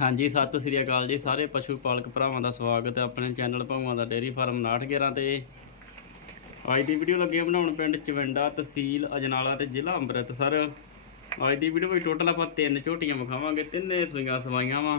ਹਾਂਜੀ, ਸਤਿ ਸ੍ਰੀ ਅਕਾਲ ਜੀ। ਸਾਰੇ ਪਸ਼ੂ ਪਾਲਕ ਭਰਾਵਾਂ ਦਾ ਸਵਾਗਤ ਹੈ ਆਪਣੇ ਚੈਨਲ ਭਾਵਾਂ ਦਾ ਡੇਅਰੀ ਫਾਰਮ 911 ਤੇ। ਅੱਜ ਦੀ ਵੀਡੀਓ ਲੱਗੇ ਬਣਾਉਣ ਪਿੰਡ ਚਵੰਡਾ ਤਹਿਸੀਲ ਅਜਨਾਲਾ ਤੇ ਜ਼ਿਲ੍ਹਾ ਅੰਮ੍ਰਿਤਸਰ। ਅੱਜ ਦੀ ਵੀਡੀਓ ਵਿੱਚ ਟੋਟਲ ਆਪਾਂ ਤਿੰਨ ਝੋਟੀਆਂ ਵਿਖਾਵਾਂਗੇ, ਤਿੰਨੇ ਸੂਈਆਂ ਸਵਾਈਆਂ ਵਾ।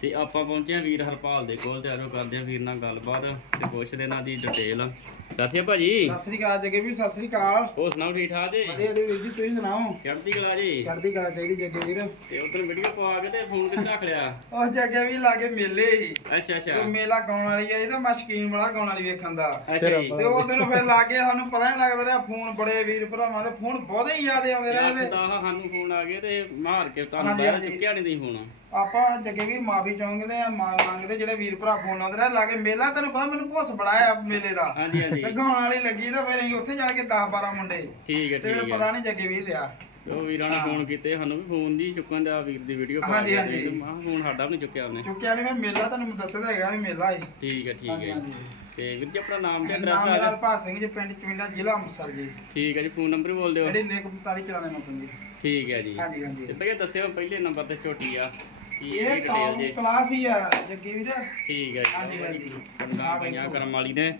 ਤੇ ਆਪਾਂ ਪਹੁੰਚੇ ਆ ਵੀਰ ਹਰਪਾਲ ਦੇ ਕੋਲ ਤੇ ਆਜੋ ਕਰਦੇ ਆ ਵੀਰ ਨਾਲ ਗੱਲਬਾਤ ਤੇ ਪੁੱਛਦੇ ਇਹਨਾਂ ਦੀ ਡਿਟੇਲ ਅਕਾਲ ਭਾਜੀ। ਸਤਿ ਸ੍ਰੀ ਅਕਾਲ ਜੱਗੇ ਵੀਰ ਸਤਿ ਸ੍ਰੀ ਅਕਾਲ। ਹੋਰ ਸੁਣਾਓ ਠੀਕ ਠਾਕ ਜੀ? ਵਧੀਆ ਜੀ ਵੀਰ ਜੀ ਤੁਸੀਂ ਸੁਣਾਓ? ਚੜ੍ਹਦੀ ਕਲਾ ਜੀ? ਚੜ੍ਹਦੀ ਕਲਾ ਚਾਹੀਦੀ ਜੱਗੇ ਵੀਰ। ਤੇ ਉਧਰ ਵੀਡੀਓ ਪਵਾ ਕੇ ਤੇ ਫੋਨ ਕਿੱਥੇ ਰੱਖ ਲਿਆ? ਉਹ ਜੱਗੇ ਵੀਰ ਲਾਗੇ ਮੇਲੇ ਹੀ। ਅੱਛਾ ਅੱਛਾ। ਉਹ ਮੇਲਾ ਗਾਉਣ ਵਾਲੀ ਆਈ ਤਾਂ ਮੈਂ ਸ਼ਕੀਨ ਬੜਾ ਗਾਉਣ ਵਾਲੀ ਵੇਖਣ ਦਾ। ਅੱਛਾ ਜੀ। ਤੇ ਉਹ ਦਿਨ ਫਿਰ ਲਾਗੇ ਸਾਨੂੰ ਪਤਾ ਨਹੀਂ ਲੱਗਦਾ ਰਿਹਾ ਫੋਨ ਬੜੇ ਵੀਰ ਭਰਾਵਾਂ ਦੇ ਫੋਨ ਬਹੁਤੇ ਹੀ ਯਾਦ ਆਉਂਦੇ ਰਹੇ ਤੇ ਸਾਨੂੰ ਫੋਨ ਆ ਗਏ ਤੇ ਮਾਰ ਕੇ ਤੁਹਾਨੂੰ ਬਾਹਰ। ਚੁੱਕਿਆ ਨਹੀਂ ਤੁਸੀਂ ਫੋਨ ਆਪਾਂ ਜੱਗੇ ਵੀਰ ਮਾਫੀ ਚਾਹੁੰਦੇ ਆ ਮਾ- ਮੰਗਦੇ ਜਿਹੜੇ ਵੀਰ ਭਰਾ ਫੋਨ ਆਉਂਦੇ ਰਹੇ ਲਾਗੇ ਮੇਲਾ ਤੈਨੂੰ ਪਤਾ ਮੈਨੂੰ ਭੁੱਸ ਬੜਾ ਆ ਮੇਲੇ ਦਾ। ਹਾਂਜੀ ਹਾਂਜੀ। ਤੇ ਗਾਉਣ ਵਾਲੀ ਲੱਗੀ ਤਾਂ ਫਿਰ ਅਸੀਂ ਉੱਥੇ ਜਾ ਕੇ 10 12 ਮੁੰਡੇ। ਠੀਕ ਹੈ ਤੇ ਠੀਕ ਹੈ। ਪਤਾ ਨਹੀਂ ਜੱਗੇ ਵੀਰ ਲਿਆ। ਉਹ ਵੀਰਾਂ ਨੇ ਫੋਨ ਕੀਤੇ ਸਾਨੂੰ ਵੀ ਫੋਨ ਦੀ ਚੁੱਕਣ ਦਾ ਵੀਰ ਦੀ ਵੀਡੀਓ ਪਾ ਹਾਂਜੀ, ਕੇ ਹਾਂਜੀ। ਤੇ ਮਾਂ ਫੋਨ ਸਾਡਾ ਵੀ ਨਹੀਂ ਚੁੱਕਿਆ ਉਹਨੇ। ਚੁੱਕਿਆ ਨਹੀਂ ਮੈਂ ਮੇਲਾ ਤੁਹਾਨੂੰ ਮੈਂ ਦੱਸਦਾ ਹੈਗਾ ਵੀ ਮੇਲਾ ਹੈ ਠੀਕ ਹੈ ਠੀਕ ਹੈ। ਹਾਂਜੀ। ਤੇ ਵੀਰ ਜੀ ਆਪਣਾ ਨਾਮ ਤੇ ਨਾਮ ਐਡਰੈਸ ਮੇਰਾ ਆ ਹਰਪਾਲ ਸਿੰਘ ਜੀ ਪਿੰਡ ਚਵਿੰਡਾ ਜ਼ਿਲ੍ਹਾ ਅੰਮ੍ਰਿਤਸਰ ਜੀ। ਠੀਕ ਹੈ ਜੀ ਫੋਨ ਨੰਬਰ ਵੀ ਬੋਲ ਦਿਓ। ਜਿਹੜੀ ਲੇਖ 45 ਚਲਾਣੇ ਮਤਨ ਜੀ। ਠੀਕ ਹੈ ਜੀ। ਹਾਂਜੀ ਹਾਂਜੀ। ਤੇ ਭਈਆ ਦੱਸਿਓ ਪਹਿਲੇ ਨੰਬਰ ਤੇ ਝੋਟੀ ਆ। ਕੀ ਇਹ ਇਹਦੀ ਡਿਟੇਲ ਜੀ ਕਲਾਸ ਹੀ ਆ ਜੱਗੀ ਵੀਰ। ਠੀਕ ਹੈ ਹਾਂਜੀ, ਜੀ। ਹਾਂਜੀ। ਕੰਨਾਂ ਪਈਆਂ ਕਰਮ ਵਾਲੀ ਨੇ।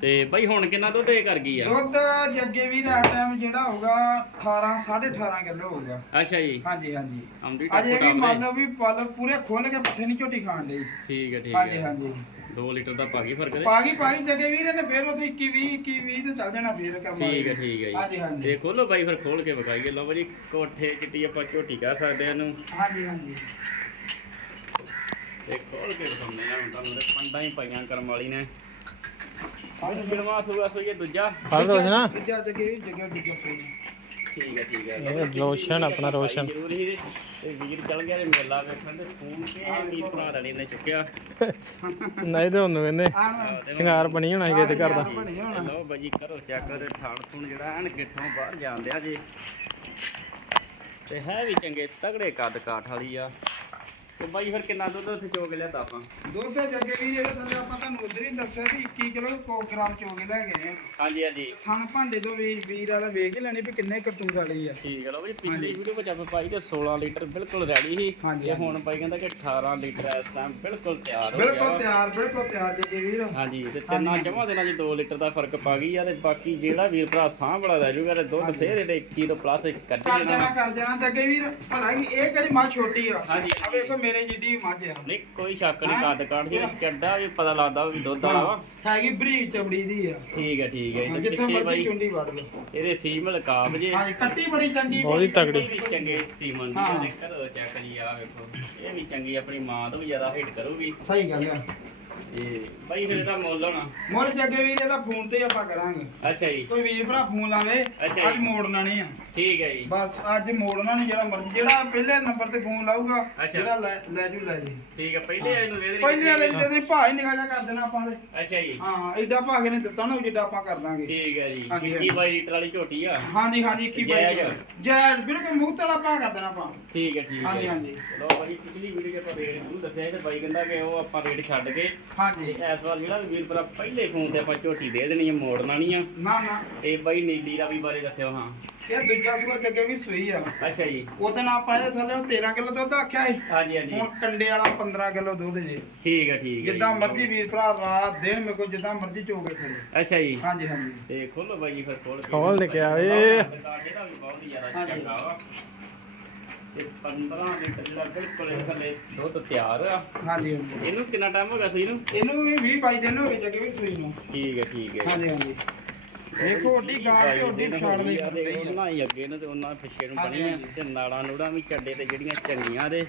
ਤੇ ਬਈ ਹੁਣ ਕਿੰਨਾ ਦੁੱਧ ਇਹ ਕਰ ਗਈ ਆ? ਦੁੱਧ ਜੱਗੇ ਵੀਰ ਆ ਟਾਈਮ ਜਿਹੜਾ ਹੋਊਗਾ 18 18.5 ਕਿਲੋ ਹੋਊਗਾ। ਅੱਛਾ ਜੀ। ਹਾਂਜੀ ਹਾਂਜੀ। ਆਮਦੀ ਅਜੇ ਟੱਪ ਵੀ ਮੰਨ ਟਾਪ ਲਓ ਵੀ ਪਲ ਪੂਰੇ ਖੋਲ ਕੇ ਪੱਠੇ ਨਹੀਂ ਝੋਟੀ ਖਾਣ ਲਈ ਠੀਕ ਹੈ ਠੀਕ ਹਾਂਜੀ ਹੈ ਹਾਂਜੀ। 2 ਲੀਟਰ ਦਾ ਪਾ ਗਈ ਫ਼ਰਕ ਦੇ ਪਾਗੀ ਪਾਗੀ ਜੱਗੇ ਵੀਰ ਨੇ ਫੇਰ ਉੱਥੇ 21 20 21 20 ਤੇ ਚੱਲ ਜਾਣਾ ਫੇਰ ਕਰਮ ਠੀਕ ਹੈ ਠੀਕ ਹੈ ਹਾਂਜੀ ਜੀ। ਹਾਂਜੀ ਤੇ ਖੋਲੋ ਬਾਈ ਫਿਰ ਖੋਲ ਕੇ ਵਿਖਾਈਏ। ਲਓ ਜੀ ਕੋਠੇ ਚਿੱਟੀ ਆਪਾਂ ਝੋਟੀ ਕਹਿ ਸਕਦੇ ਆ ਇਹਨੂੰ। ਹਾਂਜੀ ਹਾਂਜੀ। ਖੋਲ ਕੇ ਵਿਖਾਉਂਦੇ ਆ ਹੁਣ ਤੁਹਾਨੂੰ ਤੇ ਪੰਡਾਂ ਹੀ ਪਾਈਆਂ ਕਰਮ ਵਾਲੀ ਨੇ। ਅੱਜ ਬਿਲਵਾ ਸੂਆ ਸੂਈਏ ਦੂਜਾ। ਫਲ ਰੋਸ਼ਨਾ ਦੂਜਾ ਜੱਗੇ ਵੀਰ ਜੱਗਾ ਦੂਜਾ ਸਹੀ ਠੀਕ ਹੈ ਠੀਕ ਹੈ ਇਹ ਰੋਸ਼ਨ ਆਪਣਾ ਰੋਸ਼ਨ। ਜ਼ਰੂਰ ਤੇ ਤੇ ਵੀਰ ਚੱਲ ਗਿਆ ਤੇ ਮੇਲਾ ਵੇਖਣ ਤੇ ਫੋਨ ਤੇ ਇਹ ਵੀਰ ਭਰਾ ਦਾ ਨੇ ਚੁੱਕਿਆ। ਨਹੀਂ ਤੇ ਉਹਨੂੰ ਕਹਿੰਦੇ ਸ਼ਿੰਗਾਰ ਬਣੀ ਹੋਣਾ ਇਹਦੇ ਘਰ ਦਾ। ਲਓ ਬਾਜੀ ਕਰੋ ਚੈੱਕ ਤੇ ਥਾਣ ਥੂਣ ਜਿਹੜਾ ਐਨ ਗਿੱਠੋਂ ਬਾਹਰ ਜਾਂਦੇ ਆ ਜੀ। ਤੇ ਹੈ ਵੀ ਚੰਗੇ ਤਗੜੇ ਕੱਦ ਕਾਠ ਵਾਲੀ ਆ। ਤੇ ਬਾਈ ਫਿਰ ਕਿੰਨਾ ਦੁੱਧ ਉੱਥੇ ਚੋਕ ਲਿਆ ਆਪਾਂ? ਦੁੱਧ ਦੇ ਜੱਗੇ ਵੀ ਜਿਹੜੇ ਥੱਲੇ ਆਪਾਂ ਤੁਹਾਨੂੰ ਉਧਰ ਹੀ ਦੱਸਿਆ ਵੀ 21 ਕਿਲੋ ਗ੍ਰਾਮ ਚੋਗੇ ਲੈ ਗਏ ਆ। ਹਾਂਜੀ ਹਾਂਜੀ। ਥਣ ਭਾਂਡੇ ਤੋਂ ਵੀ ਵੀਰ ਵਾਲਾ ਵੇਖ ਹੀ ਲੈਣੀ ਵੀ ਕਿੰਨੇ ਕਰਤੂਤ ਵਾਲੀ ਆ। ਠੀਕ ਹੈ ਲਓ ਜੀ ਪਿਛਲੀ ਵੀਡੀਓ ਵਿੱਚ ਆਪਾਂ ਪਾਈ ਤੇ 16 ਲੀਟਰ ਬਿਲਕੁਲ ਰੈਡੀ ਸੀ। ਤੇ ਹੁਣ ਬਾਈ ਕਹਿੰਦਾ ਕਿ 18 ਲੀਟਰ ਇਸ ਟਾਈਮ ਬਿਲਕੁਲ ਤਿਆਰ ਹੋ ਬਿਲਕੁਲ ਗਿਆ। ਤਿਆਰ ਬਿਲਕੁਲ ਤਿਆਰ ਜੱਗੇ ਵੀਰ। ਹਾਂਜੀ ਤੇ ਤਿੰਨਾਂ ਜਮਾਂ ਦੇਣਾ ਜੀ 2 ਲੀਟਰ ਦਾ ਫ਼ਰਕ ਪਾ ਗਈ ਆ ਤੇ ਬਾਕੀ ਜਿਹੜਾ ਵੀਰ ਭਰਾ ਸਾਹ ਬੜਾ ਰਹਿ ਜੂਗਾ ਤੇ ਦੁੱਧ ਫੇਰ ਇਹਦੇ 21 ਤੋਂ ਪਲੱਸ ਕੱਢੀ ਕਰ ਜਾਣਾ ਜਾਣਾ ਕਰ ਜਾਣਾ ਜੱਗੇ ਵੀਰ। ਭਲਾ ਇਹ ਕਿਹੜੀ ਮਾਂ ਛੋਟੀ ਆ। ਹਾਂਜੀ, ਆ ਵੇਖੋ ਮੇਰੇ ਜਿੱਡੀ ਮੱਝ ਆ। ਨਹੀਂ ਕੋਈ ਸ਼ੱਕ ਨਹੀਂ ਹਾਂ। ਕੱਦ ਕਾਠ ਜਿਹੜਾ ਚੱਡਾ ਵੀ ਪਤਾ ਲੱਗਦਾ ਵੀ ਦੁੱਧ ਵਾਲਾ ਵਾ। ਹੈਗੀ ਬਰੀਕ ਚਮੜੀ ਦੀ ਆ। ਠੀਕ ਹੈ ਠੀਕ ਹੈ ਹਾਂ, ਜਿੱਥੇ ਪਿੱਛੇ ਮਰਜ਼ੀ ਬਾਈ ਚੁੰਡੀ ਵੜ ਲਓ। ਇਹਦੇ ਫੀਮੇਲ ਕਾਬ ਜੇ। ਹਾਂਜੀ ਕੱਟੀ ਬੜੀ ਚੰਗੀ ਬਹੁਤ ਹੀ ਤਗੜੀ ਇਹ ਵੀ ਚੰਗੇ ਸੀਮਨ ਦੀ ਹਾਂ। ਚੈੱਕ ਜੀ ਆ ਵੇਖੋ। ਇਹ ਵੀ ਚੰਗੀ ਆਪਣੀ ਮਾਂ ਤੋਂ ਵੀ ਜ਼ਿਆਦਾ ਹਿੱਟ ਕਰੂਗੀ। ਸਹੀ ਗੱਲ ਆ। ਤੇ ਬਾਈ ਫਿਰ ਇਹਦਾ ਮੁੱਲ ਹੋਣਾ। ਮੁੱਲ ਜੱਗੇ ਵੀਰ ਇਹਦਾ ਫੋਨ ਤੇ ਆਪਾਂ ਕਰਾਂਗੇ। ਅੱਛਾ ਜੀ। ਕੋਈ ਵੀਰ ਭਰਾ ਫੋਨ ਲਾਵੇ ਅੱਛਾ ਜੀ। ਅੱਜ ਮੋੜਨਾ ਨਹੀਂ ਆ। ਠੀਕ ਹੈ ਜੀ। ਬਸ ਅੱਜ ਮੋੜਨਾ ਨਹੀਂ ਜਿਹੜਾ ਮਰਜ਼ੀ ਜਿਹੜਾ ਪਹਿਲੇ ਨੰਬਰ ਤੇ ਫੋਨ ਲਾਊਗਾ ਅੱਛਾ। ਜਿਹੜਾ ਲੈ ਲੈ ਜੂ ਲੈ ਜੀ। ਠੀਕ ਹੈ ਪਹਿਲੇ ਇਹਨੂੰ ਦੇ ਦੇਣੀ ਪਹਿਲੇ ਵਾਲੇ ਕਿੰਨੀ ਦੇ ਭਾਅ ਹੀ ਨਿਗਾਹ ਜਾ ਕਰ ਦੇਣਾ ਆਪਾਂ ਦੇ। ਅੱਛਾ ਜੀ। ਹਾਂ ਐਡਾ ਭਾਅ ਕੇ ਨੇ ਦਿੱਤਾ ਨਾ ਜਿੱਡਾ ਆਪਾਂ ਕਰ ਦਾਂਗੇ। ਠੀਕ ਹੈ ਜੀ। ਹਾਂਜੀ, 21 ਬਾਈ ਲੀਟਰ ਵਾਲੀ ਝੋਟੀ ਆ। ਹਾਂਜੀ ਹਾਂਜੀ ਕੀ ਬਾਈ ਜਾਇਜ਼। ਜਾਇਜ਼ ਬਿਲਕੁਲ ਮੁਕਤ ਵਾਲਾ ਭਾਅ ਕਰ ਦੇਣਾ ਆਪਾਂ। ਠੀਕ ਹੈ ਠੀਕ ਹੈ। ਹਾਂਜੀ, ਹਾਂਜੀ। ਚਲੋ ਬਾਈ ਪਿਛਲੀ ਵੀਡੀਓ 'ਚ ਆਪਾਂ ਰੇਟ ਨੂੰ ਦੱਸਿਆ ਸੀ ਤੇ ਬਾਈ ਕਹਿੰਦਾ ਕਿ ਉਹ ਆਪਾਂ ਰੇਟ ਛੱਡ ਕੇ ਹਾਂਜੀ। ਤੇ ਇਸ ਵਾਰ ਜਿਹੜਾ ਵੀਰ ਭਰਾ ਪਹਿਲੇ ਫੋਨ ਤੇ ਆਪਾਂ ਝੋਟੀ ਦੇ ਦੇਣੀ ਹੈ ਮੋੜਨਾ ਨਹੀਂ ਆ। ਨਾ ਨਾ। ਤੇ ਬਾਈ ਨੀਲੀ ਦਾ ਵੀ ਬਾਰੇ ਦੱਸਿਓ ਹਾਂ। ਇਹ ਦੂਜਾ ਸੂਆ ਜੱਗੇ ਵੀ ਸੂਈ ਆ। ਅੱਛਾ ਜੀ। ਉਹਦੇ ਨਾਲ ਆਪਾਂ ਇਹਦੇ ਥੱਲੇ 13 ਕਿਲੋ ਦੁੱਧ ਆਖਿਆ ਸੀ। ਹਾਂਜੀ ਹਾਂਜੀ। ਹੁਣ ਕੰਡੇ ਵਾਲਾ 15 ਕਿਲੋ ਦੁੱਧ ਜੇ। ਠੀਕ ਹੈ ਠੀਕ ਹੈ ਜਿੱਦਾਂ। ਮਰਜ਼ੀ ਵੀਰ ਭਰਾ ਰਾਤ ਦਿਨ ਮੇਰੇ ਕੋਲ ਜਿੱਦਾਂ ਮਰਜ਼ੀ ਚੋਗੇ ਖੜੇ। ਅੱਛਾ ਜੀ। ਹਾਂਜੀ ਹਾਂਜੀ। ਤੇ ਖੋਲੋ ਬਾਈ ਜੀ ਫਿਰ ਖੋਲ ਕੇ। ਖੋਲ ਦੇ ਕੇ ਆਵੇ। ਇਹਦਾ ਵੀ ਬਹੁਤ ਜ਼ਿਆਦਾ ਹਾਂਜੀ। ਚੰਗਾ ਵਾ ਤੇ 15 ਲੀਟਰ ਜਿਹੜਾ ਬਿਲਕੁਲ ਇਹਦੇ ਥੱਲੇ। ਦੁੱਧ ਤਿਆਰ ਆ। ਹਾਂਜੀ ਹਾਂਜੀ। ਇਹਨੂੰ ਕਿੰਨਾ ਟਾਈਮ ਹੋ ਗਿਆ ਸੀ ਇਹਨੂੰ ਇਹਨੂੰ ਵੀ 20 22 ਦਿਨ ਹੋ ਗਏ ਜੱਗੇ ਵੀ ਸੂਈ ਨੂੰ। ਠੀਕ ਹੈ ਠੀਕ ਹੈ ਹਾਂਜੀ ਹਾਂਜੀ। ਦੇਖੋ ਓਡੀ ਗਾਂ ਤੇ ਓਡੀ ਪਛਾੜ ਲਈ ਆ ਤੇ ਉਹਨਾਂ ਹੀ ਅੱਗੇ ਨੇ ਤੇ ਉਹਨਾਂ ਪਿੱਛੇ ਨੂੰ ਬਣੀ ਤੇ ਨਾੜਾਂ ਨੂੜਾਂ ਵੀ ਚੱਡੇ ਤੇ ਜਿਹੜੀਆਂ ਚੰਗੀਆਂ ਦੇ।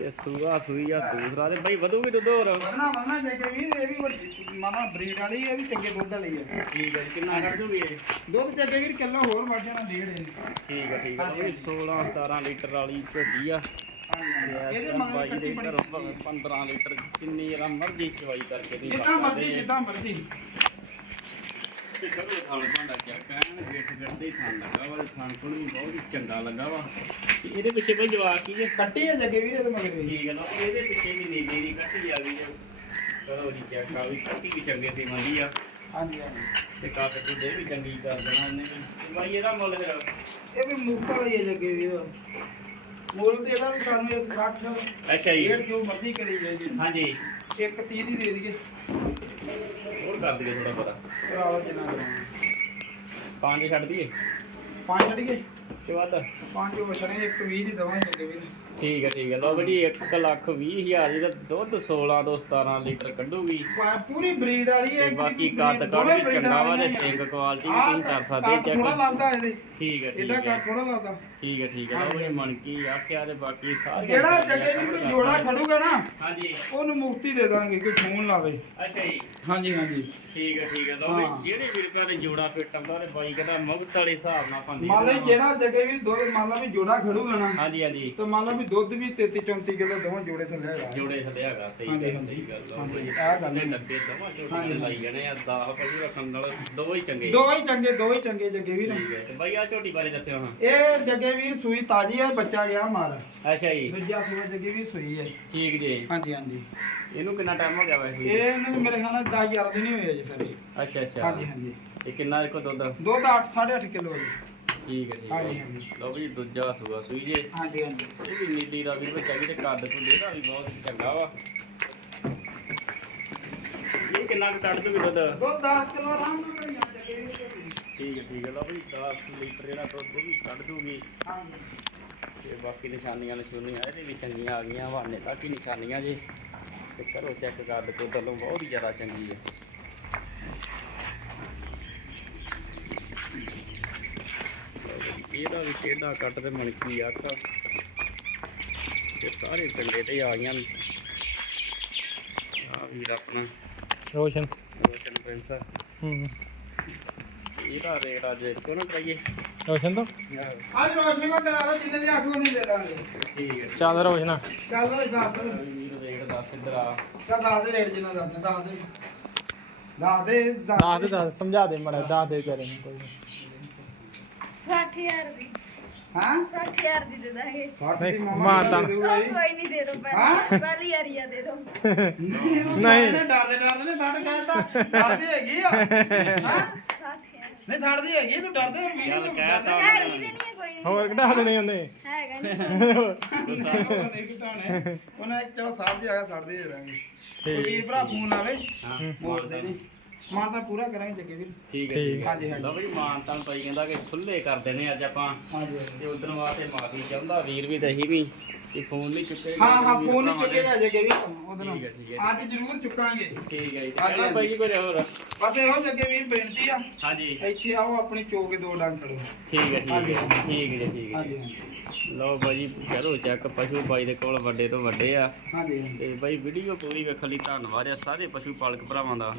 ਤੇ ਸੂਆ ਸੂਈ ਆ ਦੂਸਰਾ ਤੇ ਬਈ ਵਧੂ ਵੀ ਦੁੱਧ ਹੋਰ। ਵਧਣਾ ਵਧਣਾ ਜੱਗੇ ਵੀ ਇਹ ਵੀ ਵੱਡੀ ਮਾਨਾ ਬਰੀਡ ਵਾਲੀ ਇਹ ਵੀ ਚੰਗੇ ਦੁੱਧ ਵਾਲੀ ਆ। ਠੀਕ ਹੈ ਜੀ, ਕਿੰਨਾ ਕੱਢ ਦੂਗੀ ਇਹ? ਦੁੱਧ ਜੱਗੇ ਵੀਰ ਕਿਲੋ ਹੋਰ ਵੱਧ ਜਾਣਾ ਡੇਢ ਇਹ। ਠੀਕ ਹੈ ਠੀਕ ਹੈ ਵੀ 16 17 ਲੀਟਰ ਵਾਲੀ ਝੋਟੀ ਆ। ਹਾਂਜੀ। ਇਹਦੇ ਮਗਰ ਬਾਈ ਕੱਟੀ ਦੇ ਬੜੀ ਘਰੋਂ ਭਾਵੇਂ 15 ਲੀਟਰ ਜਿੰਨੀ ਰਾ ਮਰਜ਼ੀ ਚਵਾਈ ਕਰਕੇ ਦੀ ਜਿੱਦਾਂ ਮਰਜ਼ੀ ਜਿੱਦਾਂ ਮਰਜ਼ੀ। ਕਰੋ ਖਾਣ ਭਾਂਡਾ ਚੈੱਕ ਕਹਿਣ ਗਿੱਠ ਗਿੱਠ ਖਾਣ ਲੱਗਾ ਵਾ ਤੇ ਖਾਣ ਕੋਲ ਵੀ ਬਹੁਤ ਹੀ ਚੰਗਾ ਲੱਗਾ ਵਾ ਤੇ ਇਹਦੇ ਪਿੱਛੇ ਬਈ ਜਵਾਕ ਕੀ ਜੇ ਕੱਟੀ ਆ ਜੱਗੇ ਵੀਰ ਇਹਦੇ ਮਗਰ ਠੀਕ ਹੈ ਨਾ ਇਹਦੇ ਪਿੱਛੇ ਵੀ ਨੀਲੀ ਦੀ ਕੱਟੀ ਆ ਗਈ ਜੇ ਕਰੋ ਜੀ ਚੈੱਕ ਵੀ ਕੱਟੀ ਵੀ ਚੰਗੇ ਸੀ ਮੰਡੀ ਆ। ਹਾਂਜੀ ਹਾਂਜੀ। ਤੇ ਕੱਟ ਕੁੱਦੇ ਵੀ ਚੰਗੀ ਕਰ ਦੇਣਾ ਉਹਨੇ ਵੀ। ਤੇ ਬਾਈ ਇਹਦਾ ਮੁੱਲ ਫਿਰ? ਇਹ ਵੀ ਮੂਕਾ ਵਾਲੀ ਹੈ ਜੱਗੇ ਵੀਰ ਮੁੱਲ ਤੇ ਇਹਦਾ ਵੀ ਸਾਨੂੰ ਇੱਕ 60 ਅੱਛਾ ਜੀ। ਡੇਢ ਜੋ ਮਰਜ਼ੀ ਕਰੀ ਜਾਈਏ। ਹਾਂਜੀ। ਇੱਕ 30 ਦੀ ਦੇ ਦਈਏ। ਕਰ ਦਈਏ ਥੋੜਾ ਬੜਾ ਕਰਾਓ ਜਿੰਨਾ ਕਰਾਉਣਾ ਪੰਜ ਛੱਡ ਦਈਏ? ਪੰਜ ਛੱਡੀਏ ਤੇ ਵੱਧ। ਪੰਜ ਵਛਣੇ ਇੱਕ 20 ਦੀ ਦਵਾਂਗੇ ਅੱਗੇ ਵੀ। ਠੀਕ ਹੈ ਠੀਕ ਹੈ ਲਓ ਜੀ 1 ਲੱਖ 20 ਹਜ਼ਾਰ ਦੀ ਤਾਂ ਦੁੱਧ 16 ਤੋਂ 17 ਲੀਟਰ ਕੱਢੂਗੀ। ਪੂਰੀ ਬਰੀਡ ਵਾਲੀ ਹੈ ਤੇ ਬਾਕੀ ਕੱਦ ਕੱਦ ਵੀ ਚੰਗਾ ਵਾ ਤੇ ਸਿੰਗ ਕੁਆਲਿਟੀ ਵੀ ਤੁਸੀਂ ਕਰ ਸਕਦੇ ਥੋੜਾ ਚੈੱਕ ਲੱਗਦਾ ਇਹਦੇ। ਠੀਕ ਹੈ ਠੀਕ ਇਹਦਾ ਹੈ ਥੋੜਾ ਲੱਗਦਾ ਠੀਕ ਹੈ ਠੀਕ ਹੈ ਲਓ ਜੀ ਮਣਕੀ ਆਖਿਆ ਤੇ ਬਾਕੀ ਸਾਰੇ ਜਿਹੜਾ ਜੱਗੇ ਵੀ ਕੋਈ ਜੋੜਾ ਖੜੂਗਾ ਨਾ ਹਾਂਜੀ। ਉਹਨੂੰ ਮੁਫਤੀ ਦੇ ਦਾਂਗੇ ਕੋਈ ਫੋਨ ਲਾਵੇ। ਅੱਛਾ ਜੀ। ਹਾਂਜੀ ਹਾਂਜੀ। ਠੀਕ ਹੈ ਠੀਕ ਹੈ ਲਓ। ਵੀ ਜਿਹੜੇ ਵੀਰ ਭਰਾ ਦੇ ਜੋੜਾ ਫਿੱਟ ਆਉਂਦਾ ਤੇ ਬਾਈ ਕਹਿੰਦਾ ਮੁਕਤ ਵਾਲੇ ਹਿਸਾਬ ਨਾਲ ਪਾਉਂਦੀ ਮੰਨ ਲਓ ਜਿਹੜਾ ਜੱਗੇ ਵੀ ਦੁੱਧ ਮੰਨ ਲਾ ਵੀ ਜੋੜਾ ਖੜੂਗਾ ਨਾ ਹਾਂਜੀ ਹਾਂਜੀ। ਤੇ ਮੰਨ ਲਾ ਵੀ ਦੁੱਧ ਵੀ 33 34 ਕਿਲੋ ਦੋਵਾਂ ਜੋੜੇ ਥੱਲੇ ਹੈਗਾ ਜੋੜੇ ਥੱਲੇ ਹੈਗਾ ਸਹੀ ਹਾਂਜੀ, ਗੱਲ ਹਾਂਜੀ। ਸਹੀ ਗੱਲ ਲਓ ਹਾਂਜੀ, ਇਹ ਗੱਲ ਹੈ। ਡੱਬੇ ਦਵਾ ਝੋਟੀ ਦੇ ਲਾਈ ਜਾਣੇ ਆ 10 ਪਸ਼ੂ ਰੱਖਣ ਨਾਲ ਦੋ ਹੀ ਚੰਗੇ। ਦੋ ਹੀ ਚੰਗੇ ਦੋ ਹੀ ਚੰਗੇ ਜੱਗੇ ਵੀਰ। ਠੀਕ ਹੈ। ਤੇ ਬਾਈ ਆ ਝੋਟੀ ਬਾਰੇ ਦੱਸਿਓ ਹਾਂ। ਇਹ ਜੱਗੇ ਵੀਰ ਸੂਈ ਤਾਜੀ ਹੈ ਬੱਚਾ ਗਿਆ ਮਾਰ ਅੱਛਾ ਜੀ। ਦੂਜਾ ਸੂਆ ਜੱਗੇ ਵੀਰ ਸੂਈ ਹੈ। ਠੀਕ ਜੀ। ਹਾਂਜੀ ਹਾਂਜੀ। ਇਹਨੂੰ ਕਿੰਨਾ ਟਾਈਮ ਹੋ ਗਿਆ ਵੈਸੇ ਇਹ ਇਹਨਾਂ ਨੂੰ? ਮੇਰੇ ਖਿਆਲ ਨਾਲ 10 11 ਦਿਨ ਹੀ ਹੋਏ ਜੀ ਸਾਰੇ। ਅੱਛਾ ਅੱਛਾ। ਹਾਂਜੀ ਹਾਂਜੀ। ਇਹ ਕਿੰਨਾ ਕੋ ਦੁੱਧ? ਦੁੱਧ 8 8.5 ਕਿਲੋ ਜੀ। ਠੀਕ ਹੈ ਠੀਕ ਹਾਂਜੀ, ਹੈ। ਹਾਂਜੀ। ਲਓ ਵੀ ਦੂਜਾ ਸੂਆ ਸੂਈ ਜੇ। ਹਾਂਜੀ ਹਾਂਜੀ। ਇਹ ਵੀ ਨੀਲੀ ਦਾ ਵੀ ਬੱਚਾ ਵੀ ਤੇ ਕੱਦ ਕੁ ਦੇਦਾ ਵੀ ਬਹੁਤ ਚੰਗਾ ਵਾ। ਇਹ ਕਿੰਨਾ ਕੁ ਕੱਢ ਦੂਗੀ ਦੁੱਧ? ਦੁੱਧ 10 ਕਿਲੋ ਆਰਾਮ ਨਾਲ ਕਰੀ ਜਾਂਦੇ ਜੱਗੇ ਵੀਰ ਝੋਟੀ। ਠੀਕ ਹੈ ਠੀਕ ਹੈ। ਲਓ ਵੀ 10 ਲੀਟਰ ਜਿਹੜਾ ਦੁੱਧ ਉਹ ਵੀ ਕੱਢ ਦੂਗੀ। ਹਾਂਜੀ। ਤੇ ਬਾਕੀ ਨਿਸ਼ਾਨੀਆਂ ਨਿਸ਼ਾਨੀਆਂ ਇਹਦੇ ਵੀ ਚੰਗੀਆਂ ਆ ਗਈਆਂ ਹਵਾਨੇ ਤੱਕ ਹੀ ਨਿਸ਼ਾਨੀਆਂ ਜੇ। ਤੇ ਕਰੋ ਚੈੱਕ ਕਰ ਦੇਖੋ ਦਲੋਂ ਬਹੁਤ ਹੀ ਜ਼ਿਆਦਾ ਚੰਗੀ ਹੈ। ਇਹਦਾ ਵੀ ਕਿਹੜਾ ਕੱਟ ਤੇ ਮਣਕੀ ਅੱਖ ਤੇ ਸਾਰੇ ਚੰਗੇ ਤੇ ਆ ਗਈਆਂ। ਆ ਵੀਰ ਆਪਣਾ ਰੋਸ਼ਨ। ਰੋਸ਼ਨ ਪ੍ਰਿੰਸ ਹੂੰ। ਇਹਦਾ ਰੇਟ ਅੱਜ ਕਿਉਂ ਨਾ ਕਰਾਈਏ ਰੋਸ਼ਨ ਤੋਂ? ਅੱਜ ਰੋਸ਼ਨੀ ਕੋ ਕਰਾ ਲਓ ਜਿੰਨੇ ਦੀ ਅੱਖ ਉਹ ਨਹੀਂ ਦੇ ਦਾਂਗੇ ਠੀਕ ਹੈ। ਚੱਲ ਰੋਸ਼ਨ। ਚੱਲ ਓਏ ਦੱਸ। ਰੇਟ ਦੱਸ ਇੱਧਰ ਆ। ਚੱਲ ਦੱਸ ਦੇ ਰੇਟ ਜਿੰਨਾ ਦੱਸਣਾ ਦੱਸ ਦੇ। ਦੱਸ ਦੇ ਦੱਸ ਦੇ। ਦੱਸ ਸਮਝਾ ਦੇ ਮੜਾ ਦੱਸ ਦੇ ਕਰੇ ਕੋਈ। 60000 ਦੀ। ਹਾਂ? 60000 ਦੀ ਦੇ ਦਾਂਗੇ। 60 ਨਹੀਂ। ਦੇ ਉਹ ਕੋਈ ਨਹੀਂ ਦੇ ਦੋ? ਪਹਿਲੀ ਪਹਿਲੀ ਏਰੀਆ ਦੇ ਦੋ। ਨਹੀਂ। ਡਰਦੇ ਡਰਦੇ ਨੇ ਸਾਡੇ ਕਹਿੰਦਾ ਡਰਦੀ ਹੈਗੀ ਆ। ਹਾਂ? 60000 ਨਹੀਂ ਛੱਡਦੀ ਹੈਗੀ ਤੂੰ ਡਰਦੇ ਵੀਡੀਓ ਤੋਂ ਡਰਦੇ। ਹੈ ਹੀ ਨਹੀਂ? ਕੋਈ ਨਹੀਂ। ਹੋਰ ਕਿਹੜਾ ਦੇਣੇ ਹੁੰਦੇ ਹੈਗਾ ਨਹੀਂ ਨਹੀਂ ਘਟਾਣੇ ਉਹਨਾਂ ਚਲੋ ਸਾਹ ਦੀ ਆਇਆ ਛੱਡ ਦੇ ਦਾਂਗੇ। ਠੀਕ। ਵੀਰ ਭਰਾ ਫੋਨ ਆਵੇ। ਬੋਲਦੇ ਨਹੀਂ ਮਾਨ ਤਾਂ ਪੂਰਾ ਕਰਾਂਗੇ ਜੱਗੇ ਵੀਰ। ਠੀਕ ਹੈ ਠੀਕ ਹੈ। ਹਾਂਜੀ, ਹਾਂਜੀ। ਲਓ ਵੀ ਮਾਨ ਤਾਂ ਭਾਈ ਕਹਿੰਦਾ ਕਿ ਖੁੱਲੇ ਕਰ ਦੇਣੇ ਅੱਜ ਆਪਾਂ। ਹਾਂਜੀ ਤੇ ਉਦੋਂ ਵਾਸਤੇ ਮਾਫੀ ਚਾਹੁੰਦਾ ਵੀਰ ਵੀ ਤੇ ਅਸੀਂ ਵੀ ਕਿ ਫੋਨ ਨਹੀਂ ਚੁੱਕੇ। ਹਾਂ ਹਾਂ ਫੋਨ ਨਹੀਂ ਚੁੱਕੇਗਾ ਜੱਗੇ ਵੀਰ। ਉਹਦੇ ਠੀਕ ਹੈ, ਠੀਕ ਹੈ। ਅੱਜ ਜ਼ਰੂਰ ਚੁੱਕਾਂਗੇ। ਠੀਕ ਹੈ ਜੀ। ਹਾਂਜੀ, ਚਲੋ ਭਾਈ ਜੀ ਕੋਈ ਹੋਰ। ਬਸ ਇਹੋ ਜੱਗੇ ਵੀਰ ਬੇਨਤੀ ਆ। ਹਾਂਜੀ। ਇੱਥੇ ਆਓ ਆਪਣੀ ਚੋਕੇ ਦੋ ਡੰਗ ਖੜੋ। ਠੀਕ ਹੈ ਠੀਕ ਹਾਂਜੀ, ਹੈ। ਹਾਂਜੀ। ਠੀਕ ਹੈ ਜੀ, ਠੀਕ ਹੈ। ਹਾਂਜੀ। ਲਓ ਭਾਈ ਕਰੋ ਚੈੱਕ ਪਸ਼ੂ ਬਾਈ ਦੇ ਕੋਲ ਵੱਡੇ ਤੋਂ ਵੱਡੇ ਆ। ਹਾਂਜੀ ਹਾਂਜੀ। ਤੇ ਬਾਈ ਵੀਡੀਓ ਪੂਰੀ ਵੇਖਣ ਲਈ ਧੰਨਵਾਦ ਆ ਸਾਰੇ ਪਸ਼ੂ ਪਾਲਕ ਭਰਾਵਾਂ ਦਾ।